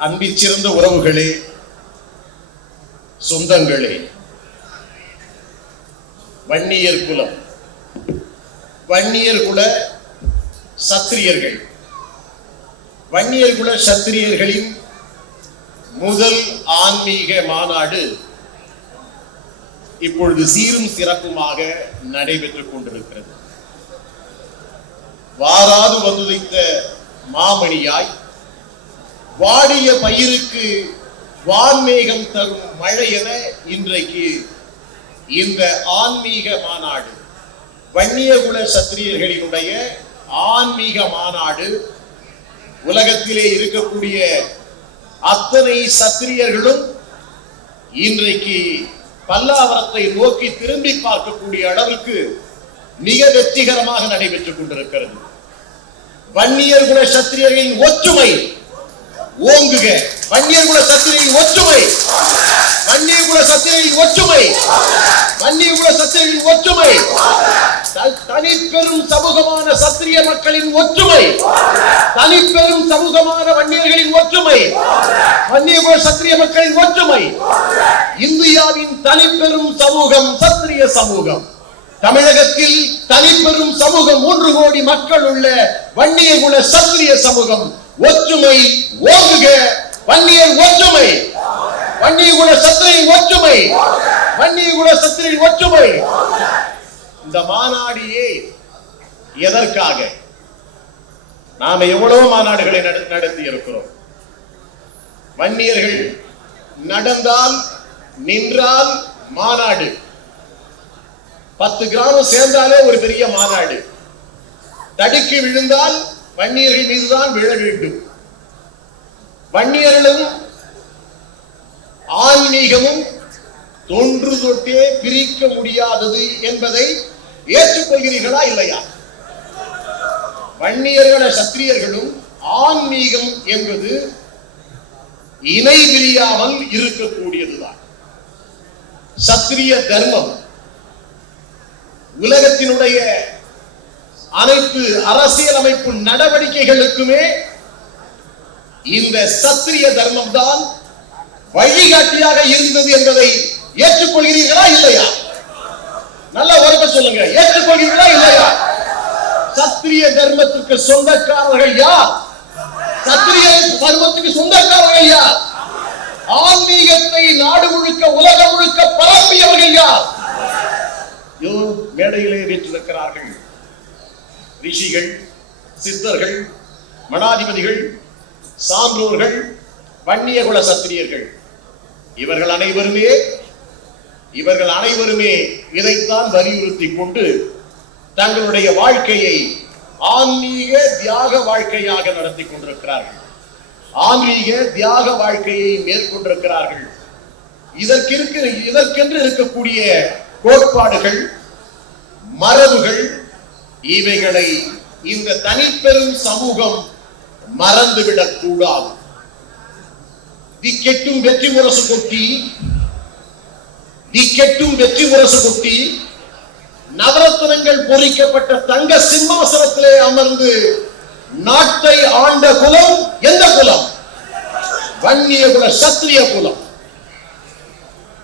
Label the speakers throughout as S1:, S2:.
S1: அன்பிச்சிறந்த உறவுகளே சொந்தங்களே. வன்னியர் குலம். வன்னியர் குல சத்திரியர்கள். வன்னியர் குல சத்திரியர்களின் முதல் ஆன்மீக மாநாடு இப்பொழுது சீரும் சிறப்புமாக நடைபெற்றுக் கொண்டிருக்கிறது. வாராது வந்துதைத்த மாமணியாய் வாடிய பயிருக்கு வான்மேகம் தரும் மழை என இன்றைக்கு இந்த ஆன்மீக மாநாடு வன்னியகுல சத்திரியர்களினுடைய ஆன்மீக மாநாடு உலகத்திலே இருக்கக்கூடிய அத்தனை சத்திரியர்களும் இன்றைக்கு பல்லாவரத்தை நோக்கி திரும்பி பார்க்கக்கூடிய அளவுக்கு மிக வெற்றிகரமாக நடைபெற்றுக் கொண்டிருக்கிறது. வன்னியர் குல சத்திரியர்களின் ஒற்றுமை ஓங்குக. வன்னியர் குல ஒற்றுமை. வன்னியர் குல ஒற்றுமை. வன்னியர் குல ஒற்றுமை. தனிப்பெரும் சமூகமான சத்திரிய மக்களின் ஒற்றுமை. தனிப்பெரும் சமூகமான வன்னியர்களின் ஒற்றுமை. வன்னியங்குல சத்திரிய மக்களின் ஒற்றுமை. இந்தியாவின் தனிப்பெரும் சமூகம் சத்திரிய சமூகம். தமிழகத்தில் தனிப்பெரும் சமூகம் மூன்று கோடி மக்கள் உள்ள வன்னியகுல சத்திரிய சமூகம். ஒற்றுமை ஓங்குக. வன்னியர் ஒற்றுமை. வன்னிய குல சத்திரின் ஒற்றுமை. வன்னிய குல சத்திரின் ஒற்றுமை. இந்த மாநாடியே எதற்காக? நாம எவ்வளவு மாநாடுகளை நட- நடத்தி இருக்கிறோம் வன்னியர்கள் நடந்தால் நின்றால் மாநாடு. பத்து கிராமம் சேர்ந்தாலே ஒரு பெரிய மாநாடு. தடுக்கி விழுந்தால் வன்னியர்கள் மீதுதான் விழ வேண்டும். வன்னியர்களும் ஆன்மீகமும் தொன்று தொட்டே பிரிக்க முடியாதது என்பதை ஏற்றுக்கொள்கிறீர்களா இல்லையா? வன்னியர்கள சத்திரியர்களும் ஆன்மீகம் என்பது இணை பிரியாமல் இருக்கக்கூடியதுதான். சத்திரிய தர்மம் உலகத்தினுடைய அனைத்து அரசியலமைப்பு நடவடிக்கைகளுக்குமே இந்த சத்திரிய தர்மம் தான் வழிகாட்டியாக இருந்தது என்பதை ஏற்றுக்கொள்கிறீர்களா இல்லையா? நல்ல உறக்க சொல்லுங்க. ஏற்றுக்கொள்கிறீர்களா இல்லையா? சத்திரிய தர்மத்திற்கு சொந்தக்காரர்கள் யார்? சத்திரிய தர்மத்துக்கு சொந்தக்காரர்கள் யார்? ஆன்மீகத்தை நாடு முழுக்க உலகம் முழுக்க பரப்பியவர்கள் யார் மேடையிலே வீற்றிருக்கிறார்கள். ரிஷிகள் சித்தர்கள் மடாதிபதிகள் சான்றோர்கள் வன்னியகுல சத்திரியர்கள். இவர்கள் அனைவருமே இவர்கள் அனைவருமே இதைத்தான் வலியுறுத்தி கொண்டு தங்களுடைய வாழ்க்கையை ஆன்மீக தியாக வாழ்க்கையாக நடத்தி கொண்டிருக்கிறார்கள். ஆன்மீக தியாக வாழ்க்கையை மேற்கொண்டிருக்கிறார்கள். இதற்கு இதற்கென்று இருக்கக்கூடிய கோட்பாடுகள் மரபுகள் இவைகளை இந்த தனிப்பெரும் சமூகம் மறந்துவிடக் கூடாது. திக்கெட்டும் வெற்றி முரசு கொட்டி திக்கெட்டும் வெற்றி முரசு கொட்டி நவரத்னங்கள் பொறிக்கப்பட்ட தங்க சிம்மாசனத்திலே அமர்ந்து நாட்டை ஆண்ட குலம் எந்த குலம்? வன்னிய குல சத்திரிய குலம்.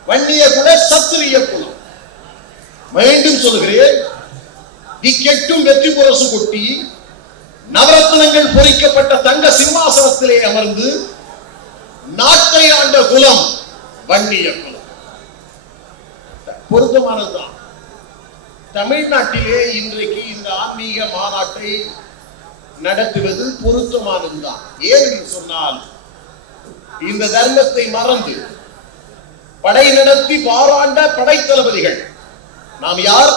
S1: வன்னிய குல சத்திரிய குலம். மீண்டும் சொல்கிறேன் இக்கெட்டும் வெற்றி புரசு கொட்டி நவரத்னங்கள் பொறிக்கப்பட்ட தங்க சிம்மாசனத்திலே அமர்ந்து நாட்டை ஆண்ட குலம் வன்னிய குலம். பொருத்தமானதுதான் தமிழ்நாட்டிலே இன்றைக்கு இந்த ஆன்மீக மாநாட்டை நடத்துவது பொருத்தமானதுதான் ஏன் என்று சொன்னால் இந்த தர்மத்தை மறந்து படை நடத்தி பாராண்ட படைத்தளபதிகள் நாம் யார்?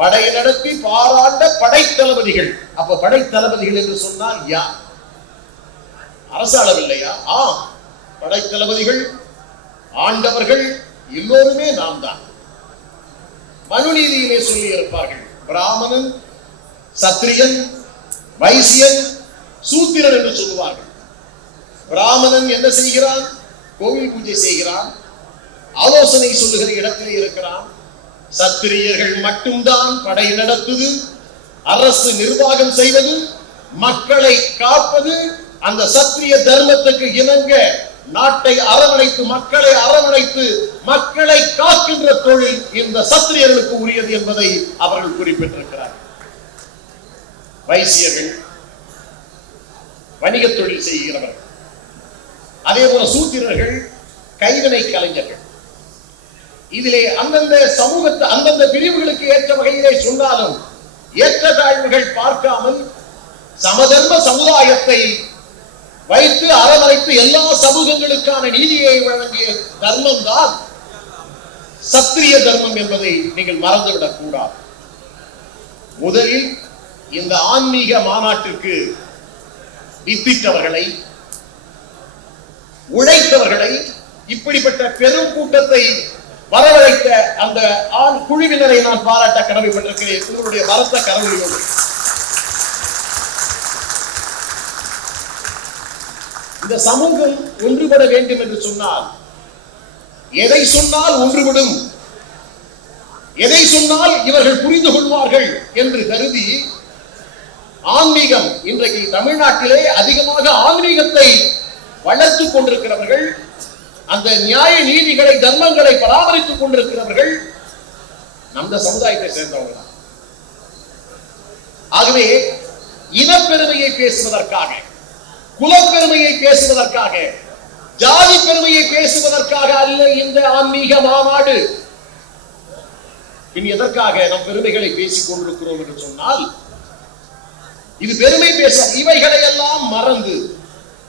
S1: படை நடத்தி பாராண்ட படைத்தளபதிகள். அப்ப படைத்தளபதிகள் என்று சொன்னால் யார்? அரசாளவில்லையா ஆ படைத்தளபதிகள் ஆண்டவர்கள் எல்லோருமே நாம் தான் மனுநீதியிலே சொல்லி இருப்பார்கள் பிராமணன் சத்திரியன் வைசியன் சூத்திரன் என்று சொல்லுவார்கள். பிராமணன் என்ன செய்கிறான்? கோவில் பூஜை செய்கிறான். ஆலோசனை சொல்லுகிற இடத்திலே இருக்கிறான். சத்திரியர்கள் மட்டும்தான் படை நடத்துது. அரசு நிர்வாகம் செய்வது மக்களை காப்பது அந்த சத்திரிய தர்மத்துக்கு இணங்க நாட்டை அரவணைத்து மக்களை அரவணைத்து மக்களை காக்கின்ற தொழில் இந்த சத்திரியர்களுக்கு உரியது என்பதை அவர்கள் குறிப்பிட்டிருக்கிறார். வைசியர்கள் வணிக தொழில் செய்கிறவர்கள். அதே போல சூத்திரர்கள் கைவினை கலைஞர்கள். இதிலே அந்தந்த சமூகத்து அந்தந்த பிரிவுகளுக்கு ஏற்ற வகையிலே சொன்னாலும் ஏற்ற தாழ்வுகள் பார்க்காமல் சமதர்ம சமுதாயத்தை வைத்து அரவணைத்து எல்லா சமூகங்களுக்கான நீதியை வழங்கிய தர்மம் தான் சத்திரிய தர்மம் என்பதை நீங்கள் மறந்துவிடக் கூடாது. முதலில் இந்த ஆன்மீக மாநாட்டிற்கு வித்திட்டவர்களை உழைத்தவர்களை இப்படிப்பட்ட பெரும் கூட்டத்தை வரவழைத்த அந்த ஆண் குழுவினரை நான் பாராட்ட கடமைப்பட்டிருக்கிறேன். உங்களுடைய பலத்த கடவுளியோடு. இந்த சமூகம் ஒன்றுபட வேண்டும் என்று சொன்னால் எதை சொன்னால் ஒன்றுபடும் எதை சொன்னால் இவர்கள் புரிந்து கொள்வார்கள் என்று கருதி ஆன்மீகம் இன்றைக்கு தமிழ்நாட்டிலே அதிகமாக ஆன்மீகத்தை வளர்த்துக் கொண்டிருக்கிறவர்கள் அந்த நியாய நீதிகளை தர்மங்களை பராமரித்துக் கொண்டிருக்கிறவர்கள் நம்ம சமுதாயத்தை சேர்ந்தவங்க தான். ஆகவே இனப்பெருமையை பேசுவதற்காக குலப்பெருமையை பேசுவதற்காக ஜாதி பெருமையை பேசுவதற்காக அல்ல இந்த ஆன்மீக மாநாடு பின் எதற்காக நம் பெருமைகளை பேசிக் கொண்டிருக்கிறோம் என்று சொன்னால் இது பெருமை பேச இவைகளை எல்லாம் மறந்து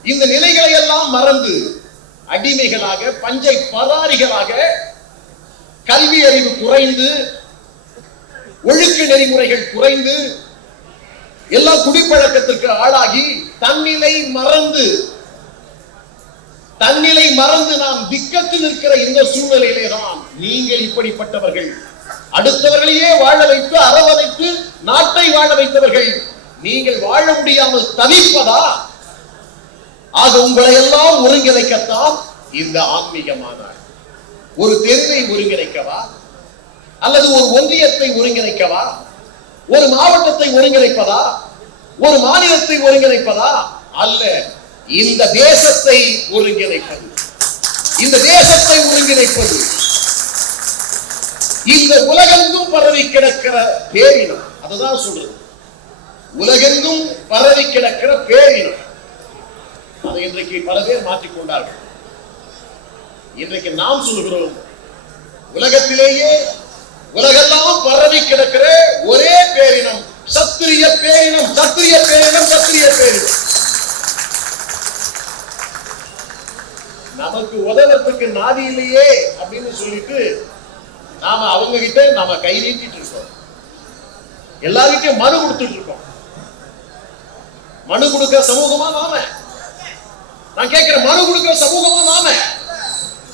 S1: இந்த நிலைகளை எல்லாம் மறந்து அடிமைகளாக பஞ்சை பராரிகளாக கல்வி அறிவு குறைந்து ஒழுக்க நெறிமுறைகள் குறைந்து எல்லா குடிப்பழக்கத்திற்கு ஆளாகி தன்னிலை மறந்து தன்னிலை மறந்து நாம் திக்கத்து நிற்கிற இந்த சூழ்நிலையிலே தான் நீங்கள் இப்படிப்பட்டவர்கள். அடுத்தவர்களையே வாழ வைத்து அறவதைத்து நாட்டை வாழ வைத்தவர்கள். நீங்கள் வாழ முடியாமல் தவிப்பதா? ஆக உங்களை எல்லாம் ஒருங்கிணைக்கத்தான் இந்த ஆன்மீக மாநாடு ஒரு தெருவை ஒருங்கிணைக்கவா? அல்லது ஒரு ஒன்றியத்தை ஒருங்கிணைக்கவா? ஒரு மாவட்டத்தை ஒருங்கிணைப்பதா? ஒரு மாநிலத்தை ஒருங்கிணைப்பதா? அல்ல இந்த தேசத்தை ஒருங்கிணைப்பது. இந்த தேசத்தை ஒருங்கிணைப்பது. இந்த உலகெங்கும் பரவி கிடக்கிற பேரினம். அதுதான் சொல்றது. உலகெங்கும் பரவி கிடக்கிற பேரினம். அதை இன்றைக்கு பல பேர் மாற்றிக்கொண்டார்கள் இன்றைக்கு நாம் சொல்லுகிறோம் உலகத்திலேயே உலகெல்லாம் பரவி கிடக்கிற ஒரே பேரினம் சத்திரிய பேரினம் சத்திரிய பேரினம் சத்திரிய பேரினம். நமக்கு உதவத்துக்கு நாதி இல்லையே அப்படின்னு சொல்லிட்டு நாம அவங்க கிட்ட நாம கை நீட்டிட்டு இருக்கோம். எல்லாருக்கிட்டையும் மனு கொடுத்துட்டு இருக்கோம். மனு கொடுக்க சமூகமா நாம நான் கேட்கிறேன் மனு கொடுக்கிற சமூகம் நாம.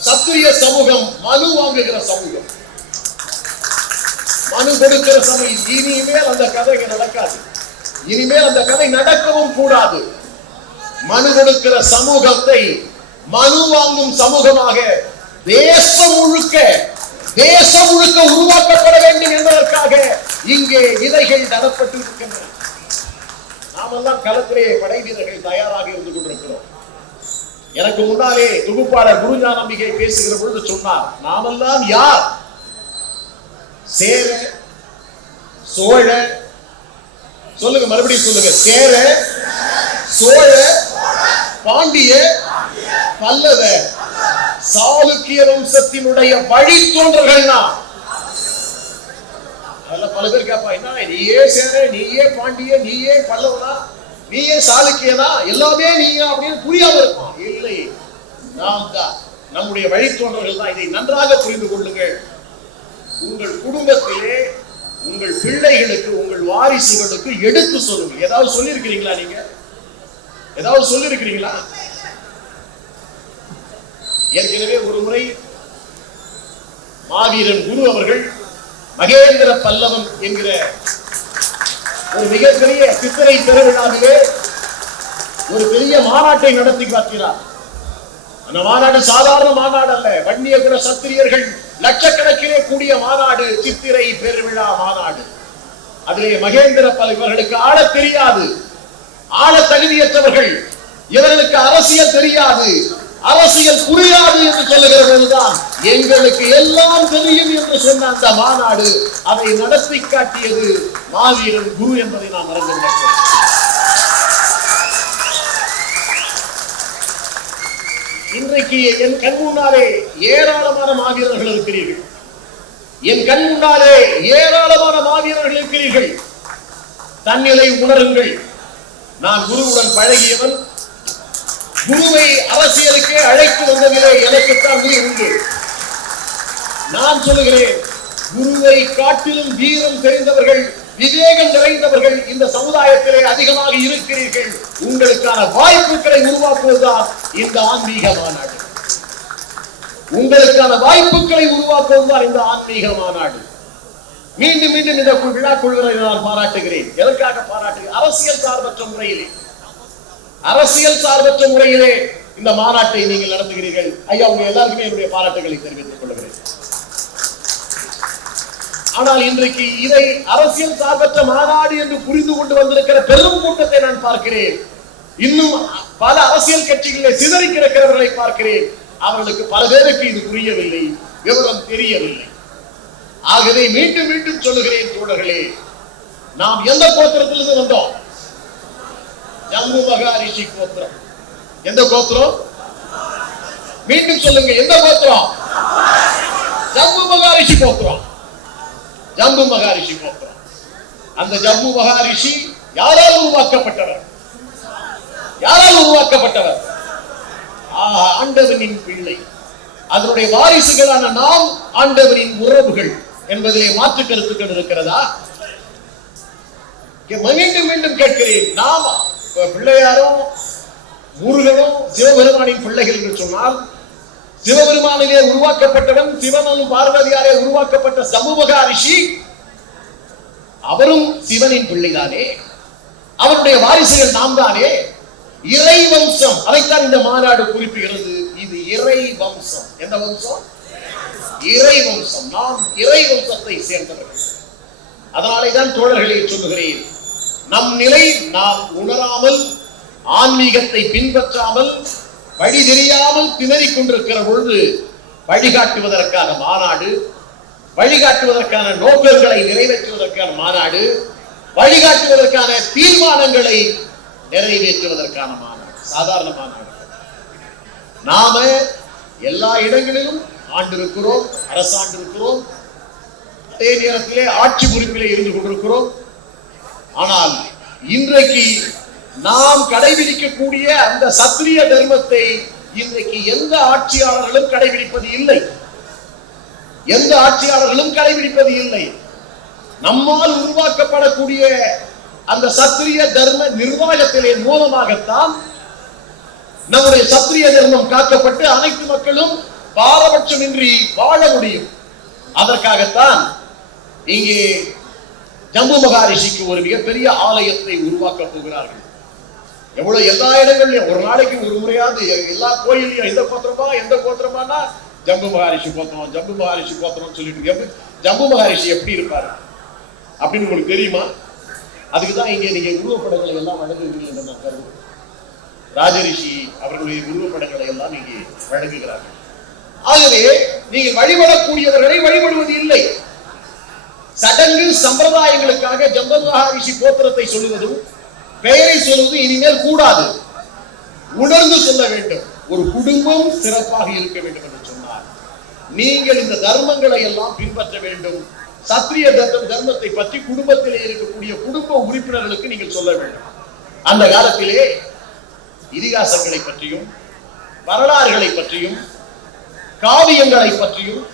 S1: சத்திரிய சமூகம் மனு வாங்குகிற சமூகம். மனு கொடுக்கிற சமயம் இனிமேல் அந்த கதை நடக்காது. இனிமேல் அந்த கதை நடக்கவும் கூடாது. மனு கொடுக்கிற சமூகத்தை மனு வாங்கும் சமூகமாக தேசம் முழுக்க தேசம் முழுக்க உருவாக்கப்பட வேண்டும் என்பதற்காக இங்கே விதைகள் நடப்பட்டு இருக்கின்றன நாமெல்லாம் களத்திலே படை வீரர்கள் தயாராக இருந்து கொண்டிருக்கிறோம். எனக்கு முன்னாலே தொகுப்பாளர் குருஞானம்பிகை பேசுகிற பொழுது சொன்னார் நாமெல்லாம் யார்? சேர சோழ சொல்லுங்க மறுபடியும் சொல்லுங்க. சேர சோழ பாண்டிய பல்லவ சாளுக்கிய வம்சத்தினுடைய வழித்தோன்றர்கள் நான். அதெல்லாம் பல பேர் கேட்பா என்ன நீயே சேர நீயே பாண்டிய நீயே பல்லவனா? நீயே சாளுக்கியனா? எல்லாமே நீங்க அப்படின்னு புரியாம இருப்பான். இல்லை. நாம் தான் நம்முடைய வழித்தோன்றர்கள் தான் இதை நன்றாக புரிந்து கொள்ளுங்கள். உங்கள் குடும்பத்திலே உங்கள் பிள்ளைகளுக்கு உங்கள் வாரிசுகளுக்கு எடுத்து சொல்லுங்கள். ஏதாவது சொல்லியிருக்கிறீங்களா நீங்க? ஏதாவது சொல்லியிருக்கிறீங்களா? ஏற்கனவே ஒரு முறை மாவீரன் குரு அவர்கள் மகேந்திர பல்லவன் என்கிற ஒரு மிகப்பெரிய சித்திரை பெருவிழாவிலே ஒரு பெரிய மாநாட்டை நடத்தி பார்க்கிறார் அந்த மாநாடு சாதாரண மாநாடு அல்ல வன்னிய குல சத்திரியர்கள் லட்சக்கணக்கிலே கூடிய மாநாடு சித்திரை பெருவிழா மாநாடு. அதிலே மகேந்திர பல இவர்களுக்கு ஆள தெரியாது. ஆள தகுதியற்றவர்கள் இவர்களுக்கு அரசியல் தெரியாது. அரசியல் புரியாது என்று சொல்லுகிறவர்கள்தான். எங்களுக்கு எல்லாம் தெரியும் என்று சொன்ன அந்த மாநாடு அதை நடத்தி காட்டியது மாவீரன் குரு என்பதை நாம் மறந்து இன்றைக்கு என் கண் முன்னாலே ஏராளமான மாவீரர்கள் இருக்கிறீர்கள். என் கண் முன்னாலே ஏராளமான மாவீரர்கள் இருக்கிறீர்கள். தன்னிலை உணருங்கள். நான் குருவுடன் பழகியவன் குருவை அரசியலுக்கே அழைத்து வந்ததிலே எனக்குத்தான் உயிர் உண்டு நான் சொல்லுகிறேன் குருவை காட்டிலும் வீரம் தெரிந்தவர்கள் விவேகம் நிறைந்தவர்கள் இந்த சமுதாயத்திலே அதிகமாக இருக்கிறீர்கள். உங்களுக்கான வாய்ப்புகளை உருவாக்குவதுதான் இந்த ஆன்மீக மாநாடு. உங்களுக்கான வாய்ப்புகளை உருவாக்குவதுதான் இந்த ஆன்மீக மாநாடு. மீண்டும் மீண்டும் இந்த கு- விழா குழுவினரை நான் பாராட்டுகிறேன். எதற்காக பாராட்டுகிறேன் அரசியல் சார்பற்ற முறையிலே. அரசியல் சார்பற்ற முறையிலே இந்த மாநாட்டை நீங்கள் நடத்துகிறீர்கள். ஐயா உங்க எல்லாருக்குமே என்னுடைய பாராட்டுகளை தெரிவித்துக் கொள்கிறேன். ஆனால் இன்றைக்கு இதை அரசியல் சார்பற்ற மாநாடு என்று புரிந்து கொண்டு வந்திருக்கிற பெரும் கூட்டத்தை நான் பார்க்கிறேன். இன்னும் பல அரசியல் கட்சிகளிலே சிதறி கிடக்கிறவர்களை பார்க்கிறேன். அவர்களுக்கு பல பேருக்கு இது புரியவில்லை விவரம் தெரியவில்லை. ஆகவே மீண்டும் மீண்டும் சொல்லுகிறேன் தோழர்களே நாம் எந்த கோத்திரத்திலிருந்து வந்தோம்? ஜம்பு மகாரிஷி கோத்திரம். எந்த கோத்திரம்? மீண்டும் சொல்லுங்க எந்த கோத்திரம்? ஜம்பு மகாரிஷி கோத்திரம். ஜம்பு மகாரிஷி கோத்திரம். அந்த ஜம்பு மகாரிஷி யாரால் உருவாக்கப்பட்டவர்? யாரால் உருவாக்கப்பட்டவர்? ஆஹா, ஆண்டவனின் பிள்ளை. அதனுடைய வாரிசுகளான நாம் ஆண்டவனின் உறவுகள் என்பதிலே மாற்று கருத்துக்கள் இருக்கிறதா? மீண்டும் மீண்டும் கேட்கிறேன். நாம பிள்ளையாரும் முருகனும் சிவபெருமானின் பிள்ளைகள் என்று சொன்னால் சிவபெருமானிலே உருவாக்கப்பட்டவன் சிவனும் பார்வதியாரே உருவாக்கப்பட்ட சமூக ரிஷி அவரும் சிவனின் பிள்ளைதானே. அவருடைய வாரிசுகள் நாம் தானே இறை வம்சம் அதைத்தான் இந்த மாநாடு குறிப்பிடுகிறது. இது இறை வம்சம் எந்த வம்சம்? இறை வம்சம் நாம் இறை வம்சத்தை சேர்ந்தவர்கள். அதனாலே தான் தோழர்களே சொல்லுகிறேன். நம் நிலை நாம் உணராமல் ஆன்மீகத்தை பின்பற்றாமல் வழி தெரியாமல் திணறிக் கொண்டிருக்கிற பொழுது வழிகாட்டுவதற்கான மாநாடு வழிகாட்டுவதற்கான நோக்கங்களை நிறைவேற்றுவதற்கான மாநாடு வழிகாட்டுவதற்கான தீர்மானங்களை நிறைவேற்றுவதற்கான மாநாடு சாதாரண மாநாடு. நாம எல்லா இடங்களிலும் ஆண்டிருக்கிறோம் அரசாண்டிருக்கிறோம் அதே நேரத்திலே ஆட்சி பொறுப்பிலே இருந்து கொண்டிருக்கிறோம். ஆனால் இன்றைக்கு நாம் கடைபிடிக்கக்கூடிய அந்த சத்திரிய தர்மத்தை இன்றைக்கு எந்த ஆட்சியாளர்களும் கடைபிடிப்பது இல்லை. எந்த ஆட்சியாளர்களும் கடைபிடிப்பது இல்லை. நம்மால் உருவாக்கப்படக்கூடிய அந்த சத்திரிய தர்ம நிர்வாகத்திலே மூலமாகத்தான் நம்முடைய சத்திரிய தர்மம் காக்கப்பட்டு அனைத்து மக்களும் பாரபட்சமின்றி வாழ முடியும். அதற்காகத்தான் இங்கே ஜம்பு மகாரிஷிக்கு ஒரு மிகப்பெரிய ஆலயத்தை உருவாக்க போகிறார்கள். எவ்வளவு எல்லா இடங்கள்லயும் ஒரு நாளைக்கு ஒரு முறையாவது எல்லா கோயிலையும் எந்த கோத்திரமா எந்த கோத்திரமானா ஜம்பு மகாரிஷி கோத்திரம் ஜம்பு மகாரிஷி கோத்திரம் சொல்லிட்டு எப்படி ஜம்பு மகாரிஷி எப்படி இருப்பாரு? அப்படின்னு உங்களுக்கு தெரியுமா? அதுக்கு தான் இங்கே நீங்க உருவப்படங்களை எல்லாம் வழங்குகிறீர்கள் என்று நான் கருதுகிறேன். ராஜரிஷி அவர்களுடைய உருவப்படங்களை எல்லாம் இங்கே வழங்குகிறார்கள். ஆகவே நீங்கள் வழிபடக்கூடியவர்களை வழிபடுவது இல்லை. சடங்கு சம்பிரதாயங்களுக்காக ஜம்ப கோத்திரத்தை சொல்லுவதும் பெயரை சொல்வதும் இனிமேல் கூடாது. உணர்ந்து சொல்ல வேண்டும். ஒரு குடும்பம் சிறப்பாக இருக்க வேண்டும் என்று சொன்னார் நீங்கள் இந்த தர்மங்களை எல்லாம் பின்பற்ற வேண்டும். சத்திரிய தர்மம் தர்மத்தை பற்றி குடும்பத்திலே இருக்கக்கூடிய குடும்ப உறுப்பினர்களுக்கு நீங்கள் சொல்ல வேண்டும். அந்த காலத்திலே இதிகாசங்களை பற்றியும் வரலாறுகளை பற்றியும் காவியங்களை பற்றியும்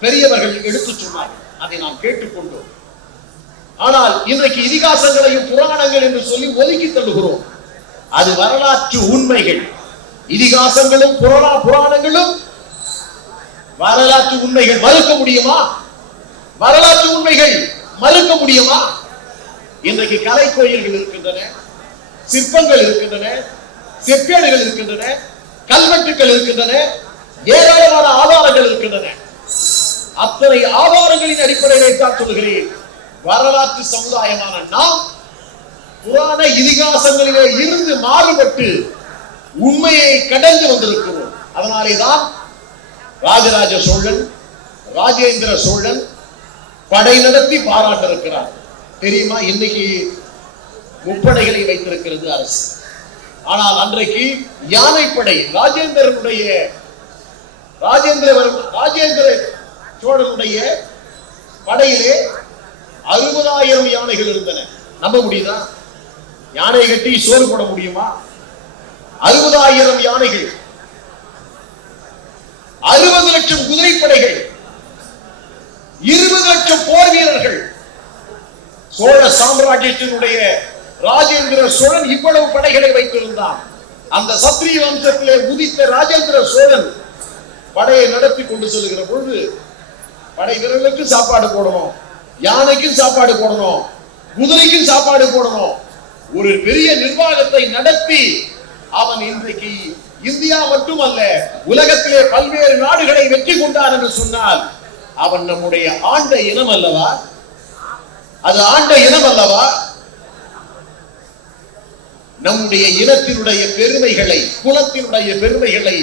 S1: பெரியவர்கள் எடுத்துச் சொன்னார்கள். அதை நாம் கேட்டுக்கொண்டோம். ஆனால் இன்றைக்கு இதிகாசங்களையும் புராணங்கள் என்று சொல்லி ஒதுக்கி தள்ளுகிறோம். அது வரலாற்று உண்மைகள். இதிகாசங்களும் புராண புராணங்களும் வரலாற்று உண்மைகள். மறுக்க முடியுமா? வரலாற்று உண்மைகள் மறுக்க முடியுமா? இன்றைக்கு கலை கோயில்கள் இருக்கின்றன சிற்பங்கள் இருக்கின்றன செப்பேடுகள் இருக்கின்றன கல்வெட்டுகள் இருக்கின்றன ஏராளமான ஆதாரங்கள் இருக்கின்றன. அத்தனை ஆதாரங்களின் அடிப்படையிலே தான் சொல்கிறேன். வரலாற்று சமுதாயமான நாம் புராண இதிகாசங்களிலே இருந்து மாறுபட்டு உண்மையை கடந்து வந்திருக்கிறோம். அதனாலேதான் ராஜராஜ சோழன் ராஜேந்திர சோழன் படை நடத்தி பாராட்டிருக்கிறார். தெரியுமா? இன்னைக்கு முப்படைகளை வைத்திருக்கிறது அரசு. ஆனால் அன்றைக்கு யானைப்படை ராஜேந்திரனுடைய ராஜேந்திர ராஜேந்திர சோழனுடைய படையிலே அறுபதாயிரம் யானைகள் இருந்தன. நம்ப முடியுதா? யானை கட்டி சோறு போட முடியுமா? அறுபதாயிரம் யானைகள். அறுபது லட்சம் குதிரைப்படைகள். இருபது லட்சம் போர் வீரர்கள். சோழ சாம்ராஜ்யத்தினுடைய ராஜேந்திர சோழன் இவ்வளவு படைகளை வைத்திருந்தான். அந்த சத்திரிய வம்சத்திலே உதித்த ராஜேந்திர சோழன் படையை நடத்தி கொண்டு செல்கிற பொழுது படை வீரர்களுக்கு சாப்பாடு போடணும். யானைக்கும் சாப்பாடு போடணும். குதிரைக்கும் சாப்பாடு போடணும். ஒரு பெரிய நிர்வாகத்தை நடத்தி அவன் இன்றைக்கு இந்தியா மட்டுமல்ல உலகத்திலே பல்வேறு நாடுகளை வெற்றி கொண்டான் என்று சொன்னால் அவன் நம்முடைய ஆண்ட இனம் அல்லவா? அது ஆண்ட இனம் அல்லவா? நம்முடைய இனத்தினுடைய பெருமைகளை குலத்தினுடைய பெருமைகளை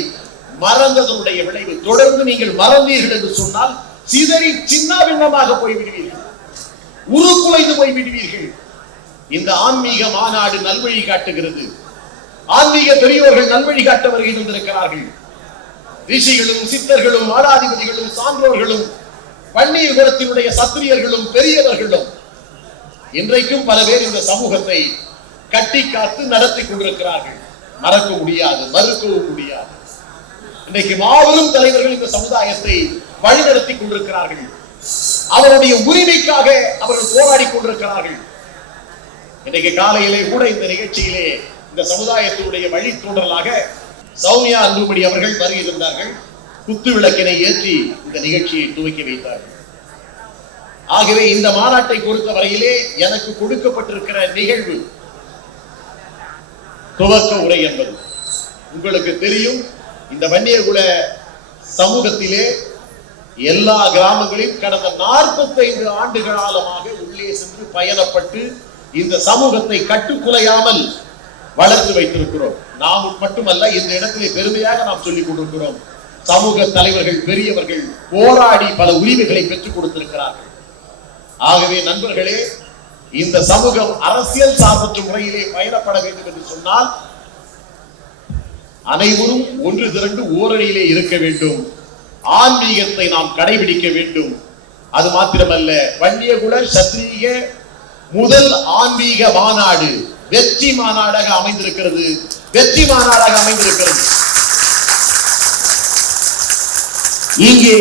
S1: மறந்ததனுடைய விளைவு. தொடர்ந்து நீங்கள் மறந்தீர்கள் என்று சொன்னால் சிதறி சின்னாபின்னமாக போய்விடுவீர்கள். உருக்குலைந்து போய்விடுவீர்கள். இந்த ஆன்மீக மாநாடு நல்வழி காட்டுகிறது. ஆன்மீக பெரியோர்கள் நல்வழி காட்ட வருகை தந்திருக்கிறார்கள். ரிஷிகளும் சித்தர்களும் மாடாதிபதிகளும் சான்றோர்களும் பன்னீர் குலத்தினுடைய சத்திரியர்களும் பெரியவர்களும் இன்றைக்கும் பல பேர் இந்த சமூகத்தை கட்டி காத்து நடத்தி கொண்டிருக்கிறார்கள். மறக்க முடியாது மறுக்கவும் முடியாது. இன்றைக்கு மாபெரும் தலைவர்கள் இந்த சமுதாயத்தை வழிநடத்தி கொண்டிருக்கிறார்கள். அவருடைய உரிமைக்காக அவர்கள் போராடி கொண்டிருக்கிறார்கள். இன்றைக்கு காலையிலே கூட இந்த நிகழ்ச்சியிலே இந்த சமுதாயத்தினுடைய வழித்தோன்றலாக சௌமியா அன்புமணி அவர்கள் வருகை தந்தார்கள் குத்து விளக்கினை ஏற்றி இந்த நிகழ்ச்சியை துவக்கி வைத்தார்கள் ஆகவே இந்த மாநாட்டை பொறுத்த வரையிலே எனக்கு கொடுக்கப்பட்டிருக்கிற நிகழ்வு துவக்க உரை என்பது. உங்களுக்கு தெரியும் இந்த வன்னியகுல சமூகத்திலே எல்லா கிராமங்களையும் கடந்த நாற்பத்தைந்து ஆண்டு காலமாக உள்ளே சென்று பயணப்பட்டு இந்த சமூகத்தை கட்டுக்குலையாமல் வளர்த்து வைத்திருக்கிறோம். நாம் மட்டுமல்ல இந்த இடத்திலே பெருமையாக நாம் சொல்லிக் கொண்டிருக்கிறோம். சமூக தலைவர்கள் பெரியவர்கள் போராடி பல உரிமைகளை பெற்றுக் கொடுத்திருக்கிறார்கள். ஆகவே நண்பர்களே இந்த சமூகம் அரசியல் சார்பற்ற முறையிலே பயணப்பட வேண்டும் என்று சொன்னால் அனைவரும் ஒன்று திரண்டு ஓரணியிலே இருக்க வேண்டும். ஆன்மீகத்தை நாம் கடைபிடிக்க வேண்டும். அது மாத்திரமல்ல வன்னியகுல சத்திரிய முதல் ஆன்மீக மாநாடு வெற்றி மாநாடாக அமைந்திருக்கிறது. வெற்றி மாநாடாக அமைந்திருக்கிறது. இங்கே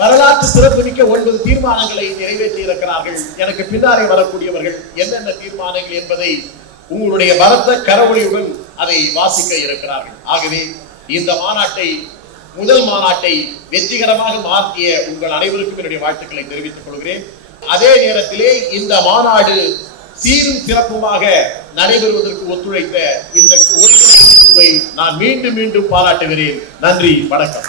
S1: வரலாற்று சிறப்புமிக்க ஒன்பது தீர்மானங்களை நிறைவேற்றி இருக்கிறார்கள் எனக்கு பின்னாலே வரக்கூடியவர்கள் என்னென்ன தீர்மானங்கள் என்பதை உங்களுடைய பலத்த கரவொலியுடன் அதை வாசிக்க இருக்கிறார்கள். ஆகவே இந்த மாநாட்டை முதல் மாநாட்டை வெற்றிகரமாக மாற்றிய உங்கள் அனைவருக்கும் என்னுடைய வாழ்த்துக்களை தெரிவித்துக் கொள்கிறேன். அதே நேரத்திலே இந்த மாநாடு சீரும் சிறப்புமாக நடைபெறுவதற்கு ஒத்துழைத்த இந்த ஒருங்கிணைப்பு குழுவை நான் மீண்டும் மீண்டும் பாராட்டுகிறேன். நன்றி வணக்கம்.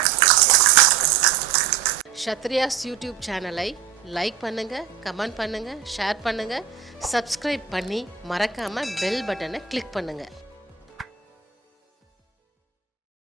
S2: ஷத்ரியாஸ் யூடியூப் சேனலை லைக் பண்ணுங்க கமெண்ட் பண்ணுங்க ஷேர் பண்ணுங்க சப்ஸ்கிரைப் பண்ணி மறக்காம பெல் பட்டனை கிளிக் பண்ணுங்க.